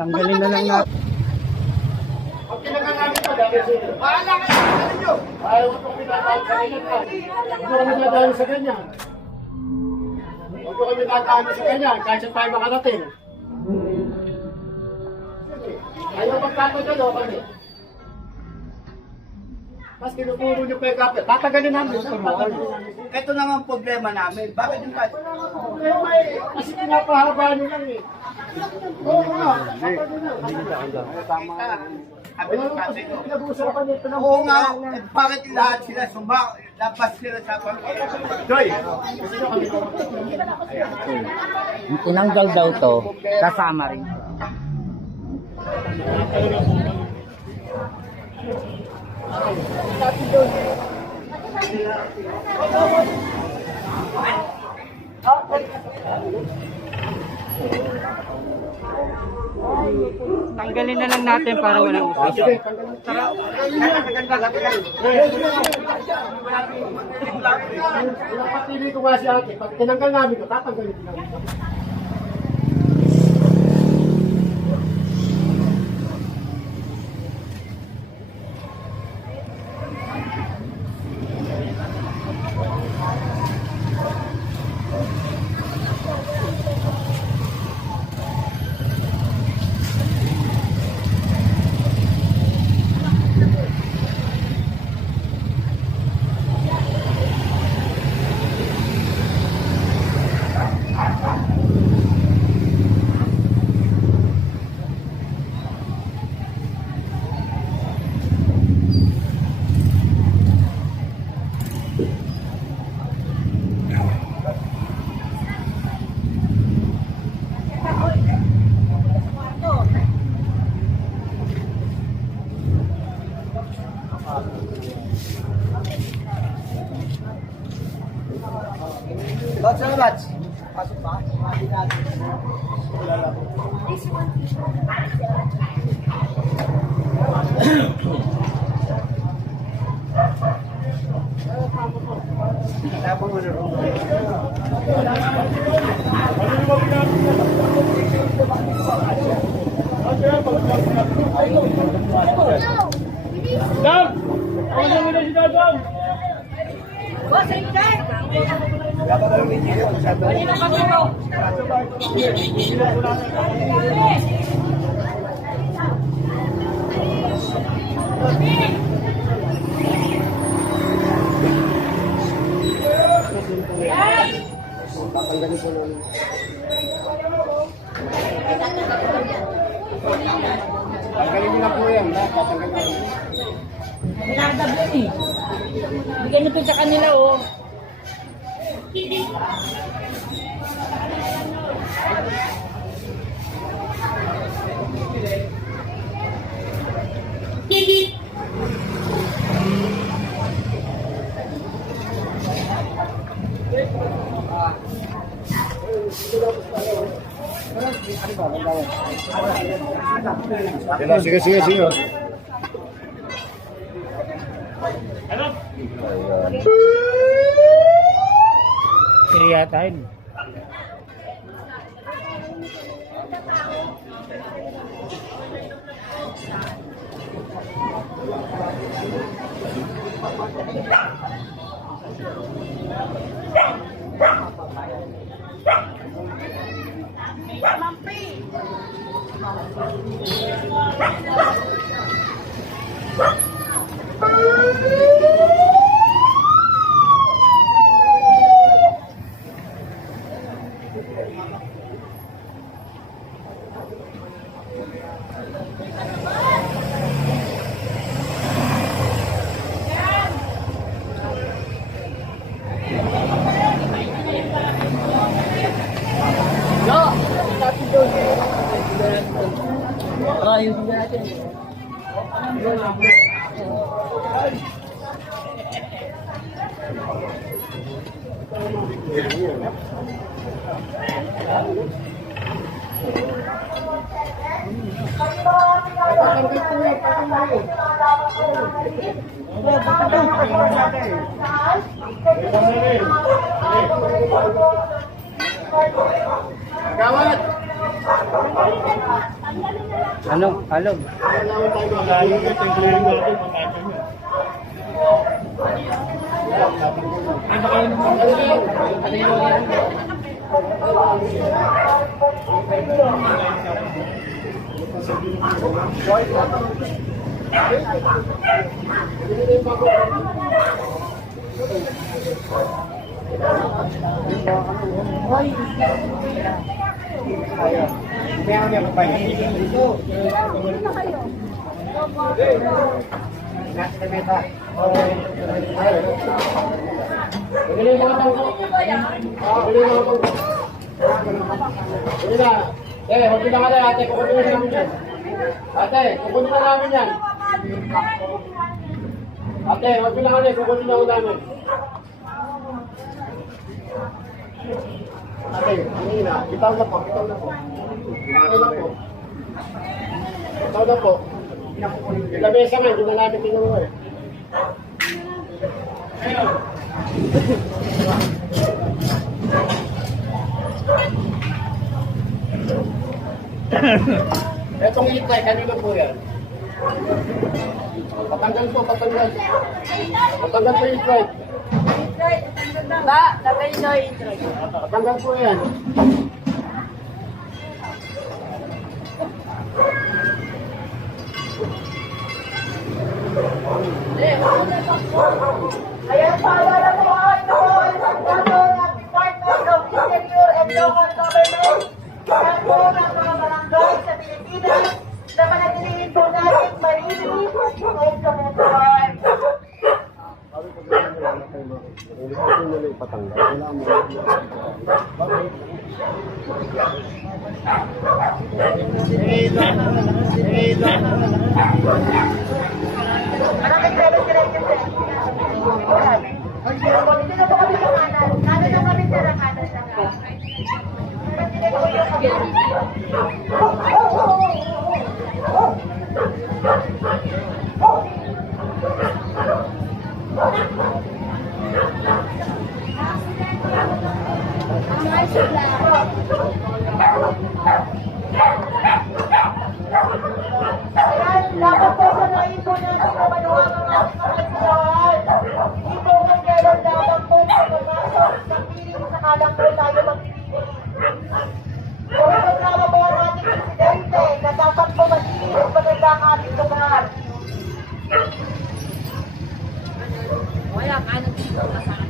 Tanggalin na lang natin. Pag kinakagamit ko, dahil sino? Bahala ka sa inyo. Ayaw ko itong pinatawag sa inyo. Huwag ko kami dadaan sa ganyan. Huwag ko kami dadaan sa ganyan, kahit sa tayo makarating. Ayaw magkakagalo kami. Mas tinuturo niyo pa yung kapit. Tatagalin namin. Ito naman problema namin. Bakit yung kahit? Problema eh. Kasi pinapahaba niyo lang eh. Oo nga. Sabi ko, sabi ko. Pinag-uusapan nito ng... Oo nga, bakit lahat sila sumba? Labas sila sa pamilya. Joy! Yung tinanggal daw to, kasama rin. Tanggalin na lang natin para walang usap. Pinapatili ko nga si ate. Pag tinanggal namin ito, tatanggalin ko namin. Lots and lots. Pasok ba? Dam! Ano naman na si Dam? Tanggalin niyo na po yan. Tatanggalin na. Pinagdablo eh. Bigyan nito sa kanila oh. Sige, sige, sige. Kriyatain. Gawat! Ano? Alog. Bili mga tangko. Bili mga tangko. Bili na. Huwag na nga ate, kukunin na namin yan. Ate, kukunin na namin yan. Ate, huwag na nga kukunin na namin. Ate, hindi na. Bitaw na po, bitaw na po. Bitaw na po. Bitaw na po. Lamesa nga, hindi na namin tinuro eh. Etong itay, kanino po yan? Patanggal po, patanggal. Patanggal po yung itay. Ba, tagay na intro. Patanggal po yan. Ayan, paalala po ito isang gano'n at Department of Interior and Local Government. Kaya po ng mga barangay sa Pilipinas na panatilihin po natin marinig at mga kamutuan. Maraming salamat sa inyo, sir. Dito na po kami sa kanan. Kanan na kami, sir, ang kanan na kami. Dito na po yung dapat po sanayin po natin na maluwag ang ating pagkakasyahan. Hindi po kung kailan dapat po pagkakasok ng piling sa kalang po tayo magpipili. Kung programa po ang ating presidente na dapat po magpipili at maganda ang ating lugar. Wala ka nang dito na sa akin.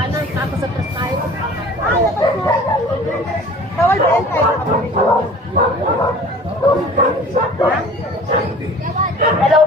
Ano, tapos sa press tayo. Bawal ba yan tayo? Hello,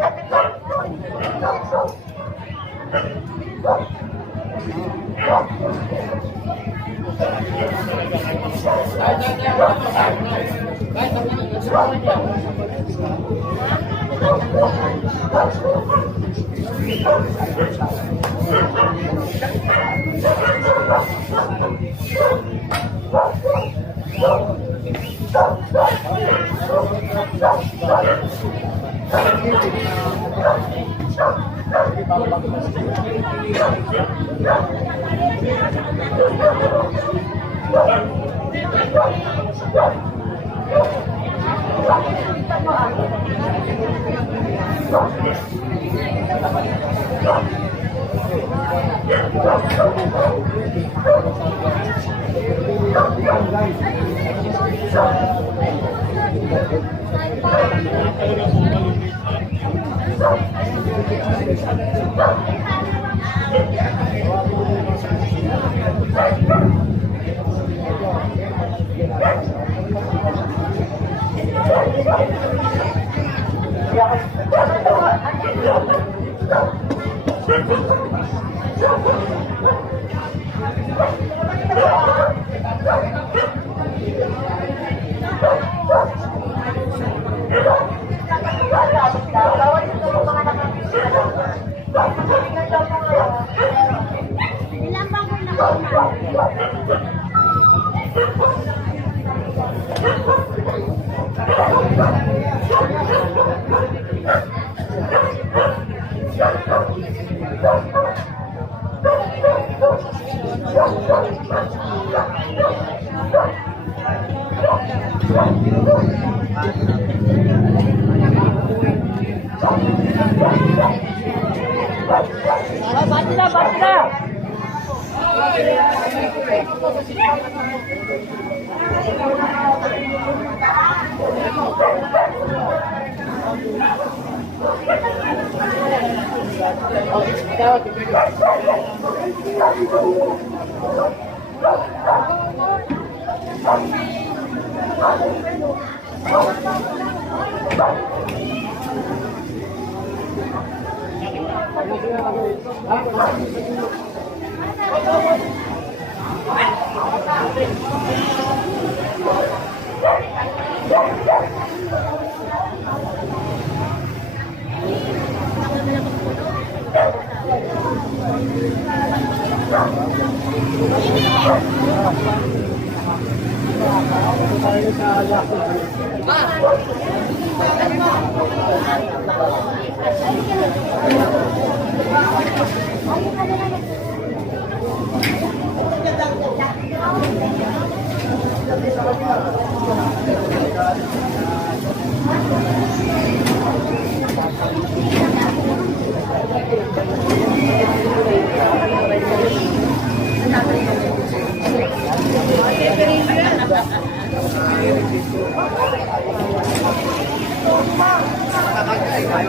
Bati na, bati na!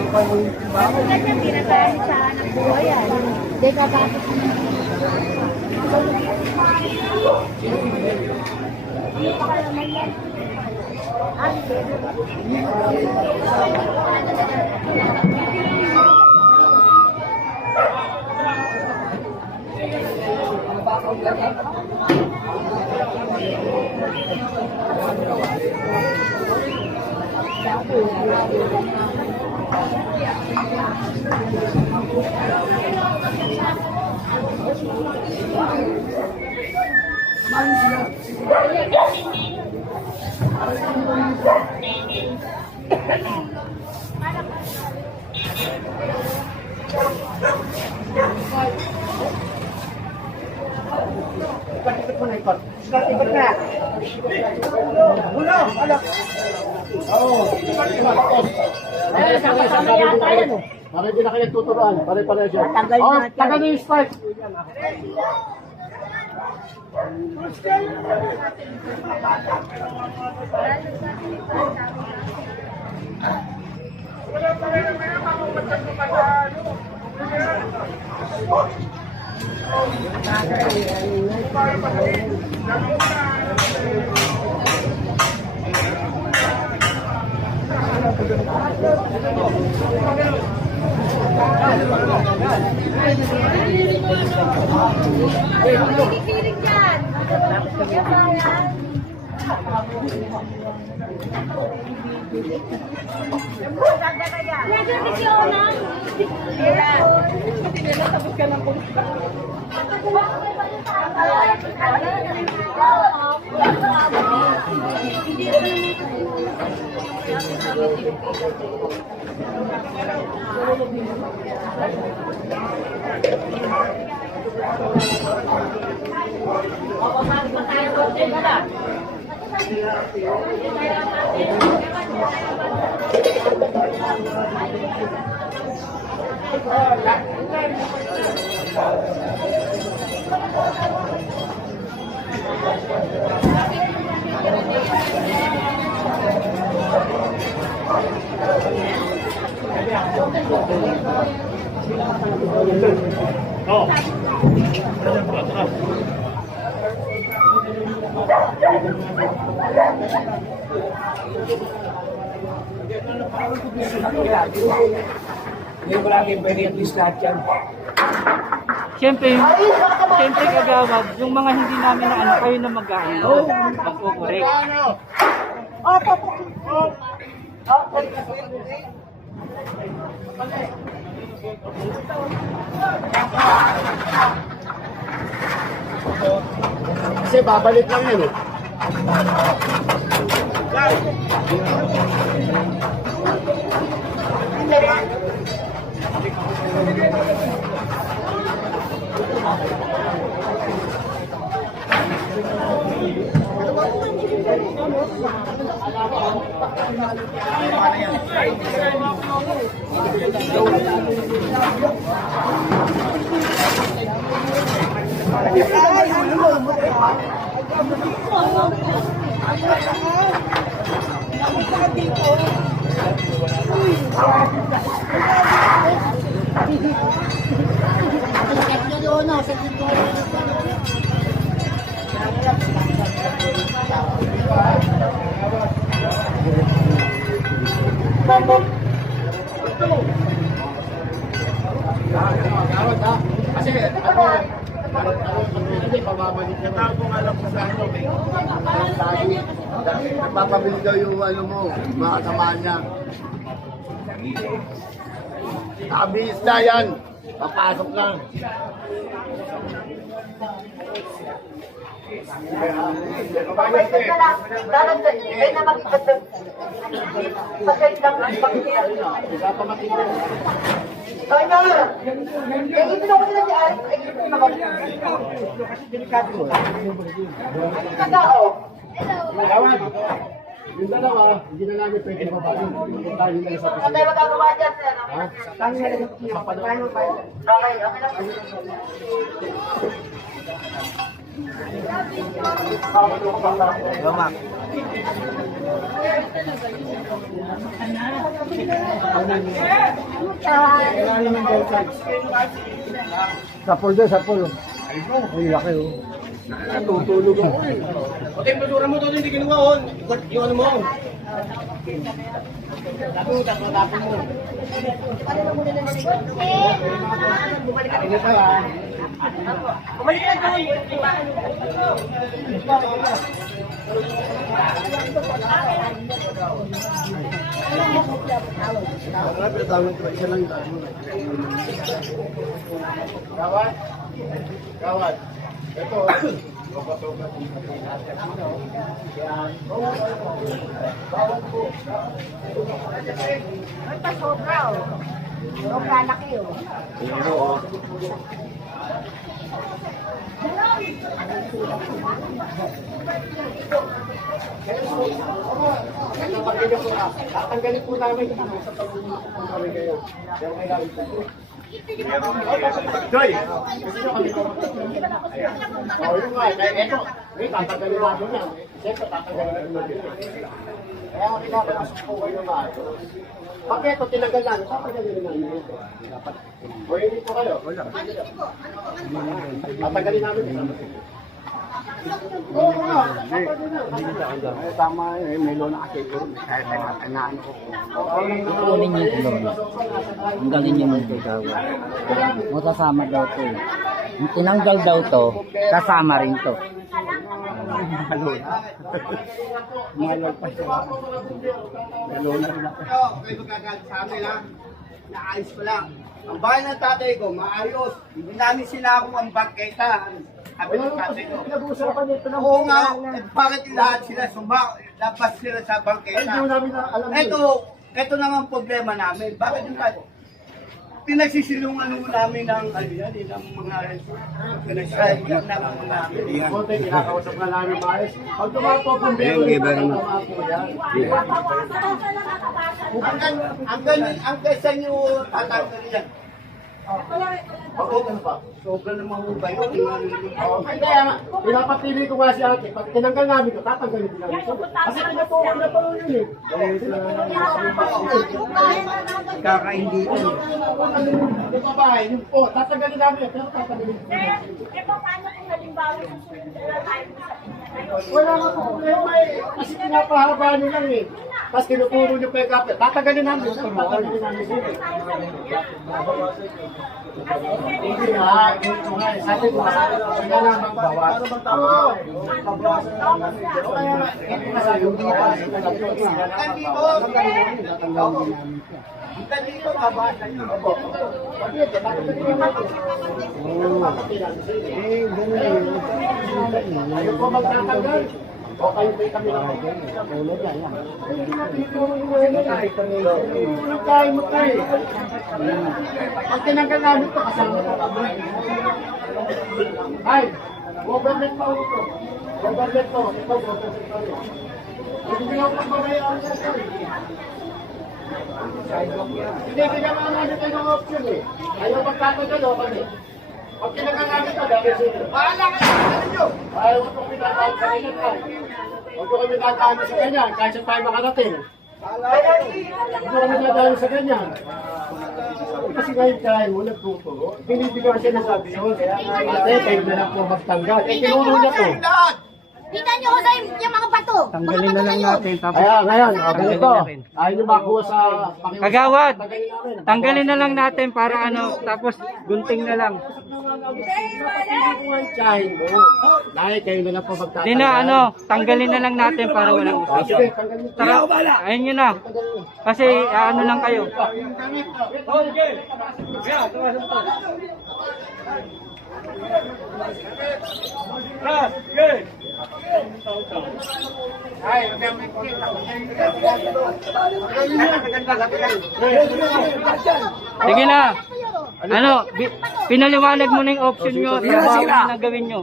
Ganyan, pinagaling sa anak buhay yan. Hindi ka bakit Sama yata yan, oh. Para hindi na kayo tuturuan. Pare-pare siya. Tanggalin Oh, natin. tanggalin yung spike. Kikilig yan? Kabayan. Medyo kasi onang. Hindi ko lagi pwede at least lahat yan. Siyempre kagawad, yung mga hindi namin na ano, kayo na mag-ano, magkukorek. Kasi babalik lang yan eh. Kasi hindi pababalik na ako kung alam ko sa ano nagpapabili daw yung ano mo, mga kamaan niya. Nakabihis na yan. Papasok na. Yung dalawa, hindi na namin pwede mabalik. Puntahin na sa Ano tayo magagawa dyan, sir? Sapol doon, sapol. Ay, laki oh. Tutulog ako eh. Pati yung basura mo doon, hindi kinuha. Yung ano mo. Hindi pa yan. Gawad. Gawad. Ito. Ay, pasobra, oh. Sobra laki, oh. Tatanggalin po namin sa pag-uwi kayo. Joy! Oh, yun nga. Eto, tatanggalin namin yan. Siyempre, tatanggalin namin yan. Kaya ang pinapasok po kayo naman. Pag ito, tinagal lang. Tatanggalin namin ito. O, hindi po kayo. Tatanggalin namin ito. Oo nga. Tama eh. May lona kasi. Kaya nakanaan ko. Kukunin niyo yung loan. Ang galing yung magkagawa. Masasama daw to eh. Yung tinanggal daw to, kasama rin to. Malol pa siya. Lona rin ako. Ito, kayo magkakalit sa amin ha. Naayos ko lang. Ang bahay ng tatay ko, maayos. Hindi namin sinakong ang bangketa. Sabi ng tatay ko. Pinag-uusapan nito ng Oo nga, bakit lahat sila labas sila sa Ay, bangketa? hindi mo namin alam Ito naman problema namin. Bakit yung pinagsisilungan namin ng ng mga organization ng mga Konti, kinakausap na namin maayos. Pag tumapo kung meron, tumapo yan. ang kaysa nyo tatanggalin yan. Ano pa? Sobra naman hubay. Ay, kaya nga, pinapapili ko nga si ate. Pag tinanggal namin ito, tatanggalin din namin ito. Kasi pinapuro yun eh. Kakaindi ko. Yung babae, yung po, tatanggalin namin ito. Pero tatanggalin din namin ito. paano kung halimbawa susunod na tayo sa Wala nga po problema eh. Kasi pinapahaba nyo lang eh. Tapos tinuturo nyo pa yung kapit. Tatanggalin namin ito. Tatanggalin namin ito. Hindi nga, ito nga. Sabi ko, sila lang magbawas. Oo. Pagbawasan lang namin. Pero kaya nga, ito nga sabi ko, sila lang tatanggalin namin ito. Dito, mabasa nyo. Ayaw po magtatanggal. O kayo kayo kami lang. Tulog yan. Hindi natin ituro yung mga tulog tayo mo tayo. Pag tinanggal namin ito, kasama ka kami. Ay, government pa ito. Government mo, ikaw, government ka rin. Hindi ako magbabayaan sa ito eh. Hindi, bigyan nga namin kayo ng option eh. Ayaw magkakagalo kami. Pag kinakagamit ka, dahil sino. Bahala kayo sa kanyo. Ayaw ko kung pinataan sa ganyan ka. Huwag ko kami tataan sa ganyan, kahit sa tayo makarating. Huwag ko kami tataan sa ganyan. Kasi ngayon tayo, nagtuturo, binibigyan siya ng option. Ate, kayo na lang po magtanggal. Eh, tinuro niya to. Tingnan nyo sa yung mga bato. Tanggalin na lang natin. Tapos, Kaya ngayon, ganito. Ayaw niyo makuha sa pakiusap. Kagawad, Tagalin namin. tanggalin na lang natin para ano, tapos gunting na lang. Tsahin mo. Dahil kayo na lang po magtatanggal. Di na ano, tanggalin na lang natin para walang Sige, usapin. tanggalin mo. Tara, ayun nyo na. Kasi ano lang kayo. Sige na. Ano, pinaliwanag mo na yung option nyo. Trabaho na gawin nyo.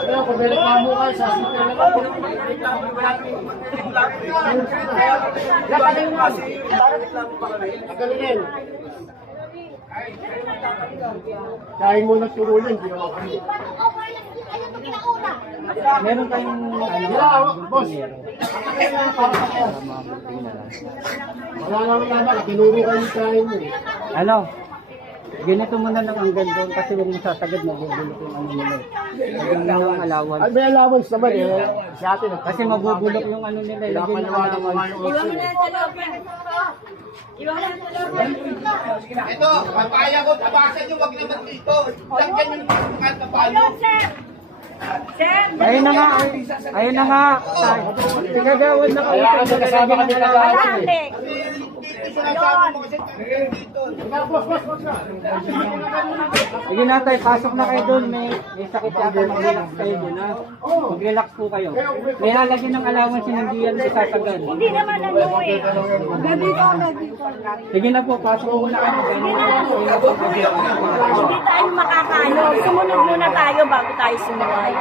Kaya kung may reklamo ka sa sita na lang, tagalin mo. Tagalin. Kain mo na turulan, di ako kami. Meron tayong Yeah, boss. Wala naman naman, tinuro kayo kain mo eh. ano, ganito mo na lang ang ganda kasi huwag mo sasagad mabubulok yung ano nila. Lagyan mo ng allowance. Ay, may allowance naman eh. Si ate na. Kasi mabubulok yung ano nila. Lagyan mo ng allowance. Ito, papaya ko, tabasan nyo, wag naman dito. Lagyan nyo yung mga tapalo. Ayun na nga. Ayun na nga. Sigagawad na kayo. Kaya kasi kasama kami kagahan eh. Sinasabi mo kasi dito. Sige na tayo, pasok na kayo doon. May sakit yata, mag-relax kayo doon ha. Mag-relax po kayo. May lalagyan ng allowance yung hindi yan sasagad. Hindi naman ano eh. Gabi ko. Sige na po, pasok muna kayo. Hindi tayo makakaano. Sumunod muna tayo bago tayo sumunod.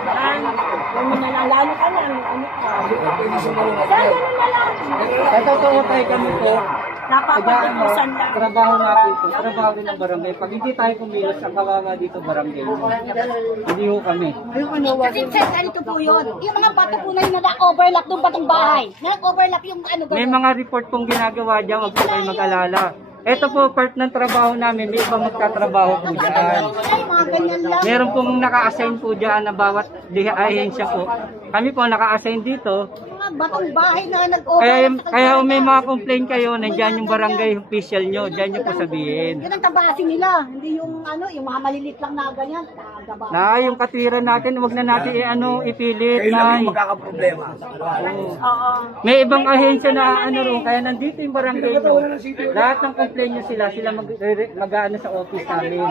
Huwag mo na lang. Lalo ka na. Ano ka? Ganun na lang. Sa totoo tayo kami po. Napapatutusan lang. Trabaho natin po. Trabaho ng barangay. Pag hindi tayo kumilos, ang kawawa dito barangay. Hindi ho kami. Kasi sir, ganito po yun. Yung mga bato po na yung na-overlap ng batong bahay. Na-overlap yung ano May gano'n. mga report pong ginagawa dyan, huwag po kayo mag-alala. Ito po, part ng trabaho namin, may ibang magtatrabaho po dyan. Ay, mga ganyan lang. Meron pong naka-assign po dyan na bawat ahensya po. Kami po naka-assign dito. Mga batong bahay na nag-overlap. Kaya may mga complaint kayo, nandyan yung barangay official nyo, dyan nyo po sabihin. Yun ang tabasin nila. Hindi yung ano, yung mga malilit lang na ganyan. Tagaba. Na yung katwiran natin, huwag na natin ipilit. Na, Oo. may ibang ahensya na ano rin, kaya nandito yung barangay nyo. Lahat ng complaint nyo sila mag-ano sa office namin.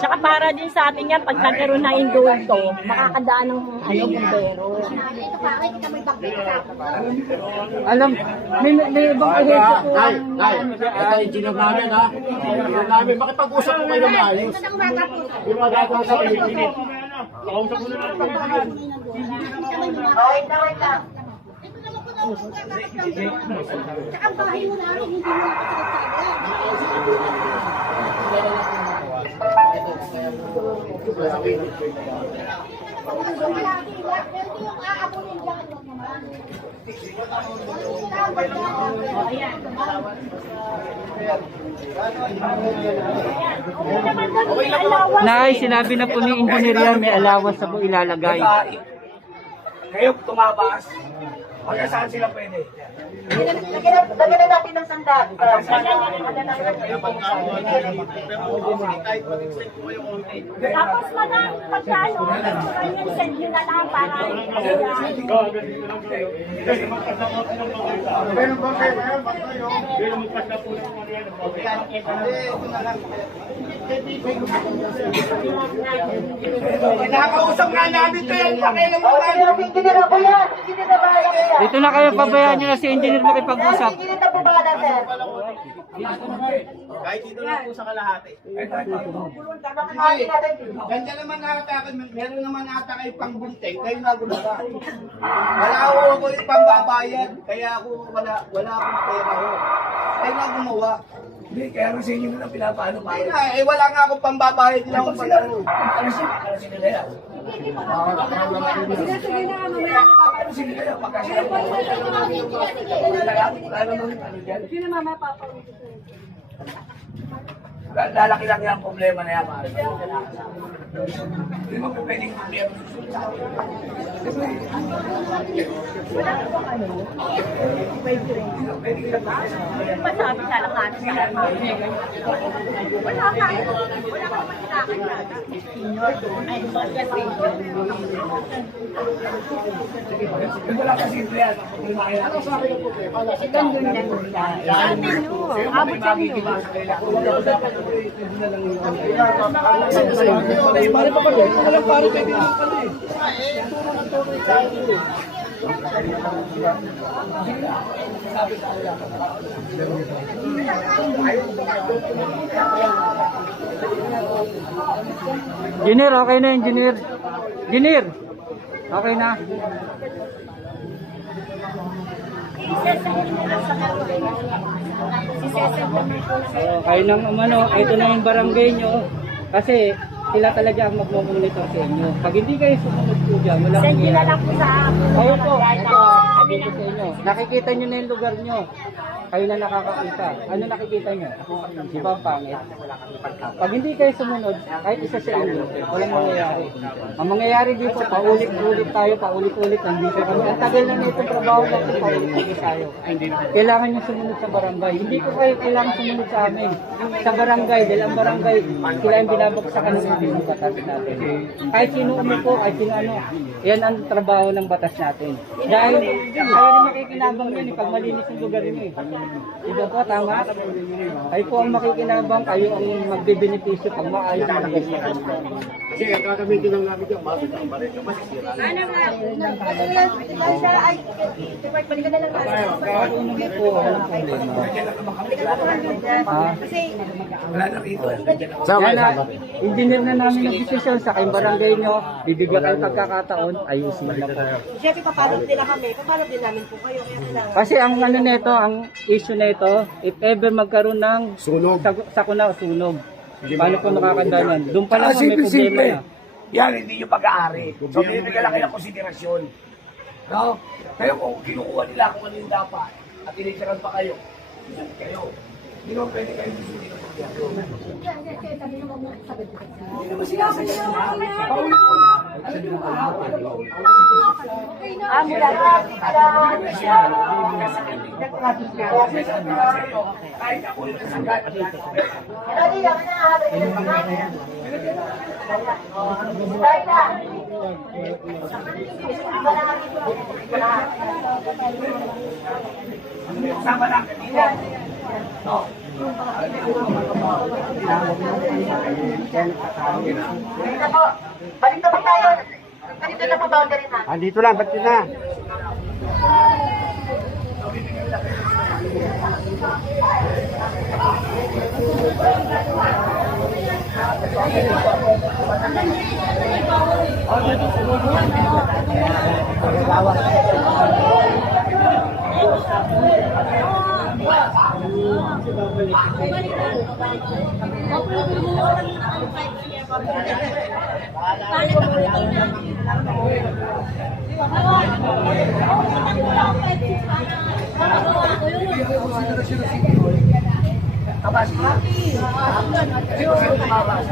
Tsaka para din sa atin yan, pag nagkaroon na indulto, makakadaan ng ano, bumbero. Alam, may ibang ahensya po. Nay, ito yung engineer namin ha. Engineer namin, makipag-usap po kayo ng maayos. Yung mga gagawin sa engineer. Kausap mo na lang. Tsaka ang bahay mo namin, hindi mo Nay, sinabi na po ni engineer yan, may allowance na po ilalagay. Kayo tumabas. Hanggang saan sila pwede? Lagyan na natin ng tanda. Tapos madam, pagkano, ganyan, send nyo na lang para Kinakausap nga namin ito yung pakialam mo. Okay, engineer ako yan. Engineer na ba yan? Dito na kayo, pabayaan nyo na si engineer makipag-usap. Engineer na po ba na, sir? Kahit dito lang po sa kalahati. Makakali natin. Ganda naman ata, meron naman ata kayo pangbunting, kayo na gumawa. Wala ako yung pambabayad, kaya ako wala akong pera ho. Kayo na gumawa. Hindi, kaya rin sa inyo na pinapaano pa. Ay na, wala nga akong pambabayad din ako pala ho. Kalasin nila yan. Kalasin nila yan. Pagkasya mo. Wala naman yung ano dyan. Sino mama papaulit? Lalaki lang yung problema na yan. Hindi mo pwedeng problema. Masabi sa lahat. Wala ka. Wala ka matilakad na. Ay, Wala kasi ito yan. Problema yan. abot sa inyo. Engineer, okay na engineer. Engineer, okay na. Kayo nang umano, ito na yung barangay nyo. Kasi sila talaga ang magmumonitor sa inyo. Pag hindi kayo sumunod po dyan, wala Send nyo na mangyayari. lang po sa akin. Kayo po, ito, sabi ko sa inyo. Nakikita nyo na yung lugar nyo. Kayo na nakakakita. Ano nakikita nyo? Di ba ang pangit? Pag hindi kayo sumunod, kahit isa sa inyo, walang mangyayari. Ang mangyayari dito, paulit-ulit tayo, paulit-ulit. Nandito kami. Ang tagal na nito trabaho natin, paulit-ulit tayo. Kailangan nyo sumunod sa barangay. Hindi ko kayo kailangan sumunod sa amin. Sa barangay, dahil ang barangay, sila ang binabagsakan ng batas natin. Kahit sino umupo, kahit sino ano, yan ang trabaho ng batas natin. Dahil kayo rin makikinabang yun, pag malinis yung lugar nyo eh. Diba po, tama? Kayo po ang makikinabang, kayo ang magbebenepisyo pag maayos ang business. Kasi ang kakamitin lang namin dyan, bakit ang balik ka masisira? Ano nga? Department ka na lang. Hindi po, walang problema. Wala na rito. Kaya na, engineer na namin ang desisyon sa kayong barangay nyo, bibigyan kayo pagkakataon, ayusin na po. Siyempre, papalot nila kami. Papalot din namin po kayo. Kaya kailangan. Kasi ang ano nito, ang issue nito, if ever magkaroon ng Sunog. sakuna o sunog, paano po nakakanda yan? Doon pa lang may problema na. Yan, hindi yung pag-aari. So, binibigyan lang kayo ng konsiderasyon. No? Kayo kung kinukuha nila kung ano yung dapat at tinitsakan pa kayo, kayo. Hindi naman pwede kayo gusto ng pagkakayo. Hindi naman sinasadya. Paulit ko na. Alam niyo ba? Kahit ako yung nasagat. Dali, ako na natin. Dahil na. Sama lang kanina. No. Balik na po. Balik na po tayo. Ganito na po boundary na. Dito lang, ba't na? Kabas. Kasi kung sino tumabas.